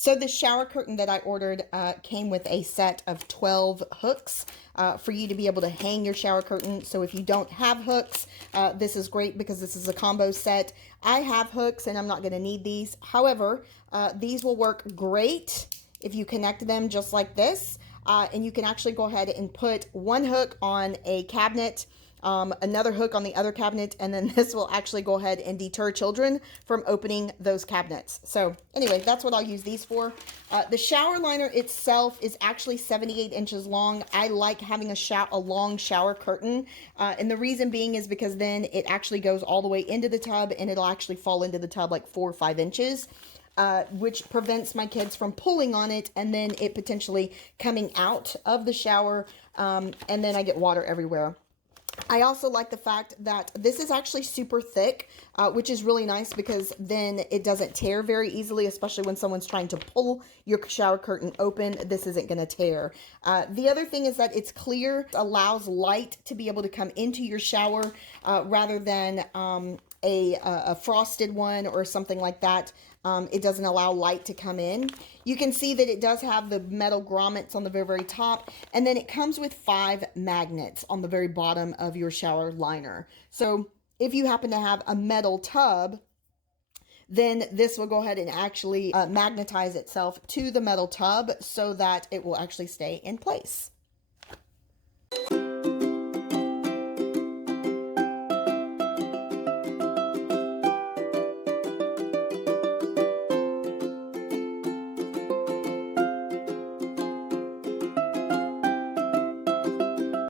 So the shower curtain that I ordered came with a set of 12 hooks for you to be able to hang your shower curtain. So if you don't have hooks, this is great because this is a combo set. I have hooks and I'm not going to need these. However, these will work great if you connect them just like this. And you can actually go ahead and put one hook on a cabinet, another hook on the other cabinet, and then this will actually go ahead and deter children from opening those cabinets. So anyway, that's what I'll use these for. The shower liner itself is actually 78 inches long. I like having a long shower curtain, and the reason being is because then it actually goes all the way into the tub, and it'll actually fall into the tub like 4 or 5 inches. Which prevents my kids from pulling on it and then it potentially coming out of the shower, and then I get water everywhere. I also like the fact that this is actually super thick, which is really nice because then it doesn't tear very easily, especially when someone's trying to pull your shower curtain open. This isn't going to tear. The other thing is that it's clear. It allows light to be able to come into your shower rather than a frosted one or something like that. It doesn't allow light to come in. You can see that it does have the metal grommets on the very, very top, and then it comes with 5 magnets on the very bottom of your shower liner. So if you happen to have a metal tub, then this will go ahead and actually magnetize itself to the metal tub so that it will actually stay in place.